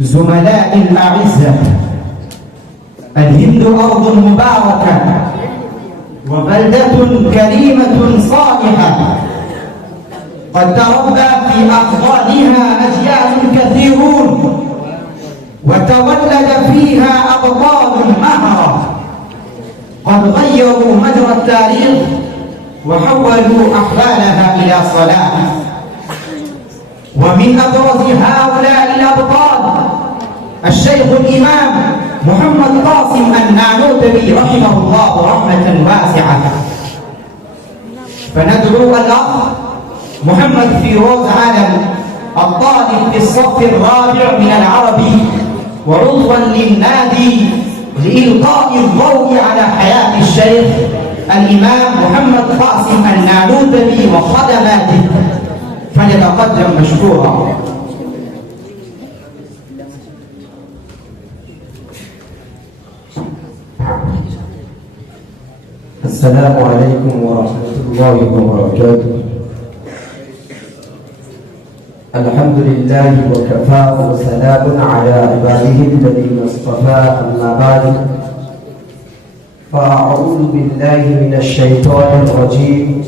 زملائي الأعزة، الهند أرض مباركة وبلدة كريمة صالحة، قد تربى في أحضانها أجيال كثيرون، وتولد فيها أبطال مهرة قد غيروا مجرى التاريخ وحولوا أحوالها إلى صلاح. ومن أبرز هؤلاء الأبطال الشيخ الإمام محمد قاسم النانوتبي رحمه الله رحمة واسعة. فندعو الأخ محمد فيروز عالم الطالب في الصف الرابع من العربي وعضوا للنادي لإلقاء الضوء على حياة الشيخ الإمام محمد قاسم النانوتبي وخدماته، فليتقدم مشكورا. السلام عليكم ورحمة الله وبركاته. الحمد لله وكفى وسلام على عباده الذين اصطفى، أما بعد فأعوذ بالله من الشيطان الرجيم.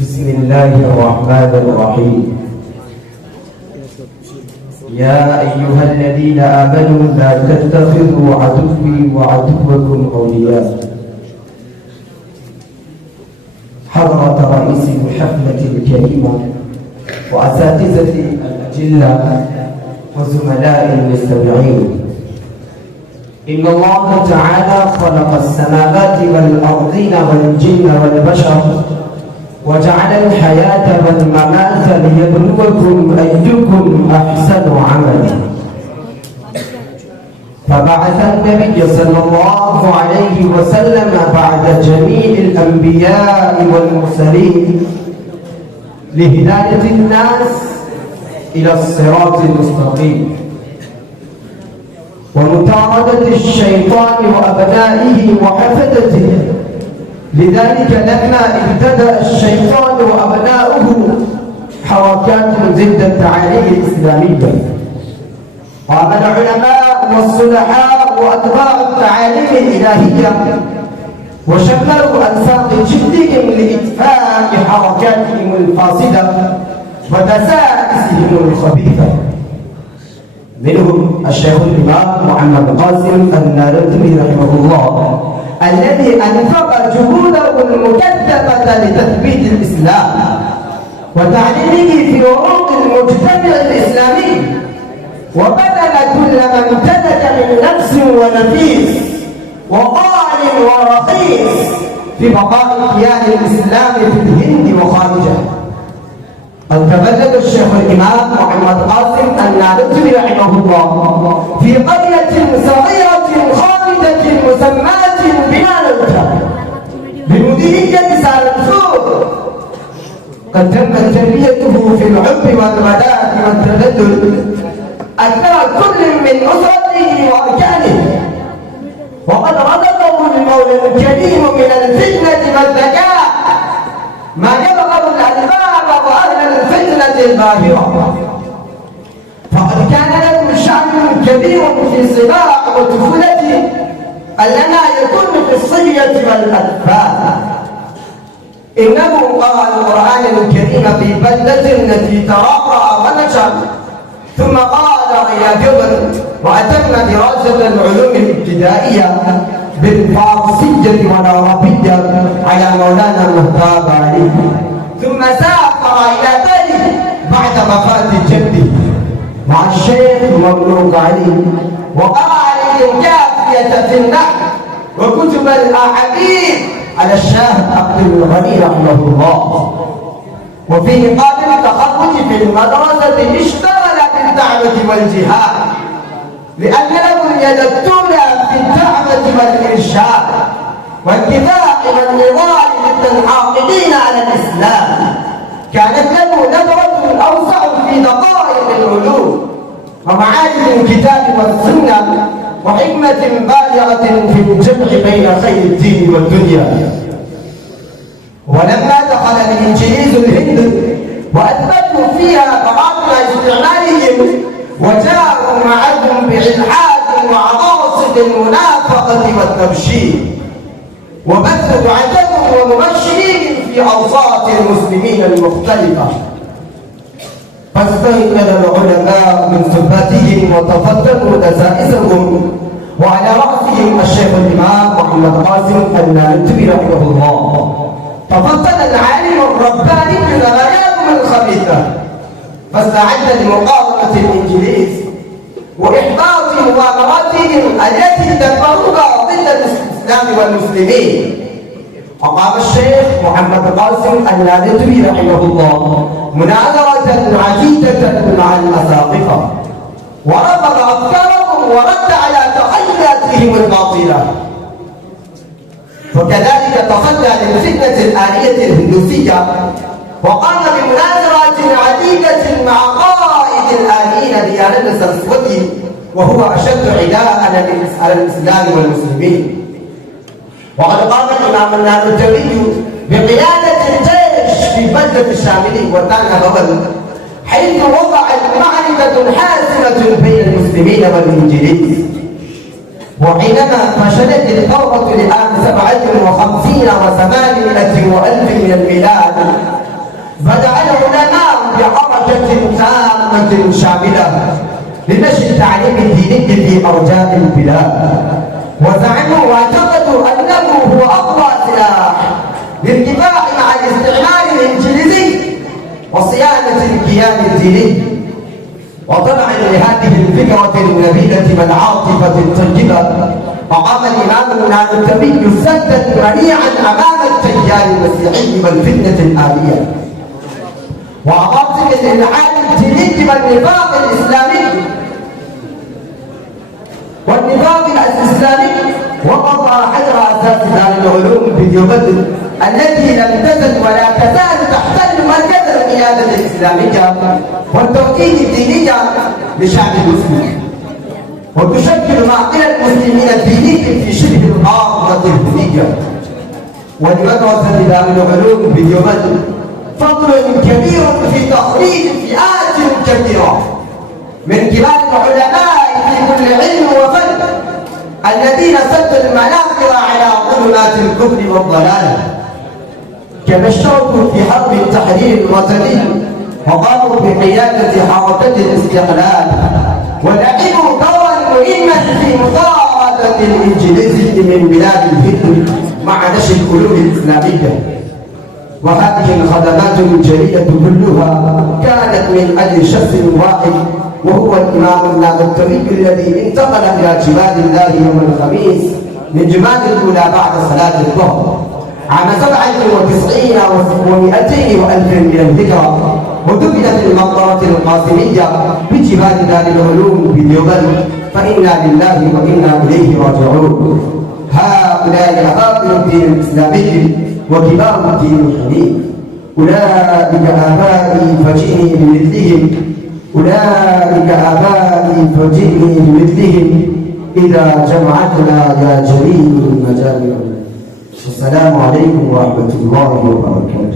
بسم الله الرحمن الرحيم. يا أيها الذين آمنوا لا تتخذوا عدوي وعدوكم أولياء. حضرة رئيس الحفلة الكريمة وأساتذة الأجلة وزملاء المستمعين، إن الله تعالى خلق السماوات والأرضين والجن والبشر وجعل الحياة والممات ليبلوكم أيكم أحسن عملا، فبعث النبي صلى الله عليه وسلم بعد جميع الأنبياء والمرسلين لهداية الناس إلى الصراط المستقيم ومطاردة الشيطان وأبنائه وحفدته. لذلك لما ابتدأ الشيطان وأبناؤه حركات ضد التعاليم الإسلامية، قام العلماء والصلحاء وأتباع التعاليم الإلهية وشملوا أنساق جهدهم لإطفاء حركاتهم الفاسدة ودسائسهم الخبيثة. منهم الشيخ الإمام محمد قاسم النانوتبي رحمه الله، الذي أنفق جهوده المكثفة لتثبيت الإسلام وتعليمه في عروق المجتمع الإسلامي، وبذل كل ما امتلك من نفس ونفيس وقال ورخيص في بقاء كيان الإسلام في الهند وخارجها. قد تبلد الشيخ الإمام محمد قاسم النانوتبي رحمه الله في قرية صغيرة خالدة مسماة بنانوتا بمديرية سالمسور. قد تمت تربيته في الحب والغلاء والتذلل أثناء كل من أسرته وأركانه، وقد رزقه المولى الكريم من الفتنة والذكاء ما يبغض الألباب وأهل الفتنة الباهرة. فقد كان له شأن كبير في صباح وطفولته أننا يكون في الصبية والأطفال. إنه قرأ القرآن الكريم في بلدة التي ترعرع ونشر، ثم قال يا كبر وأتم دراسة العلوم الابتدائية بالفارسية والعربية على مولانا المهتاب عليه، ثم سافر إلى بالي بعد وفاة جده مع الشيخ مملوك علي، وقرأ عليهم كافية في النحو وكتب الأحاديث على الشاه عبد الغني رحمه الله. وفي نقاط التخرج في المدرسة اشتغل بالدعوة والجهاد، لأن له اليد التولى في الدعوة والإرشاد والدفاع والنضال ضد الحاقدين على الإسلام. كانت له نظرة أوسع في دقائق العلوم ومعالم الكتاب والسنة وحكمة بالغة في الجمع بين خير الدين والدنيا. ولما دخل الإنجليز الهند وأثبتوا فيها براءة استعمارهم وجاءوا مع إلحاد وعواصف المنافقة والتبشير، وبث دعاة ومبشرين في أوساط المسلمين المختلفة. فاستيقظ العلماء من سباتهم وتفضلوا دسائسهم، وعلى رأسهم الشيخ الإمام محمد قاسم النانوتبي رحمه الله. تفضل العالم الرباني بغاياتهم الخبيثة، فاستعد لمقاومة الإنجليز وإحباط مؤامراتهم التي دبروها ضد الإسلام والمسلمين. فقام الشيخ محمد قاسم النانوتبي رحمه الله مناظرة عديدة مع الأساقفة، ورفض أفكارهم ورد على تخيلاتهم الباطلة. وكذلك تصدى للفتنة الآلية الهندوسية، وقام بمناظرات عديدة مع قائد الآليين ديانة سرسوتي، وهو أشد عداء على الإسلام والمسلمين. وقد قام الإمام النانوتبي بقيادة الجيش في بلدة الشاملي والنانبول، حيث وقعت معركة حاسمة بين المسلمين والإنجليز. وحينما فشلت الثورة لعام 57 و800 وألف من الميلاد، بدأ العلماء بحركة تامة شاملة لنشر التعليم الديني في أرجاء البلاد، وزعموا واعتقدوا أنه هو أقوى سلاح للدفاع مع الاستعمار الإنجليزي وصيانة الكيان الديني. وطبعا لهذه الفكرة النبيلة والعاطفة الطيبة، فقام الإمام النانوتبي سدا منيعا أمام التيار المسيحي والفتنة الآلية وعواطف الإلحاد الديني والنفاق الإسلامي وقضى حجر أساس دار العلوم بديوبند التي لم تزل ولا تزال تحتل مركز القيادة الإسلامية والتوحيد الدينية لشعب المسلم، وتشكل معقل المسلمين الديني في شبه القارة الهندية. ولمدرسة دار العلوم بديوبند فضل كبير في تخريج فئات كثيرة من كبار العلماء في كل علم وفن الذين سدوا المناقر على ظلمات الكفر والضلال، كما اشتركوا في حرب التحرير الوطني وقاموا بقيادة حركة الاستقلال، ولعبوا دورا مهما في مطاردة الإنجليز من بلاد الهند مع نشر القلوب الإسلامية. وهذه الخدمات الجليلة كلها كانت من أجل شخص واحد، وهو الإمام النانوتبي الذي انتقل إلى جبال الله يوم الخميس من جماد الأولى بعد صلاة الظهر عام 97 و200 وألف من الهجرة، ودفن في المقبرة القاسمية بجبال دار العلوم بديوبند، فإنا لله وإنا إليه راجعون. هؤلاء أفاضل الدين الإسلامي وكبار الدين الحنيف، أولئك آبائي فجئني بمثلهم، أولئك آبائي فجئني بمثلهم إذا جمعتنا يا جليل المجامع. السلام عليكم ورحمة الله وبركاته.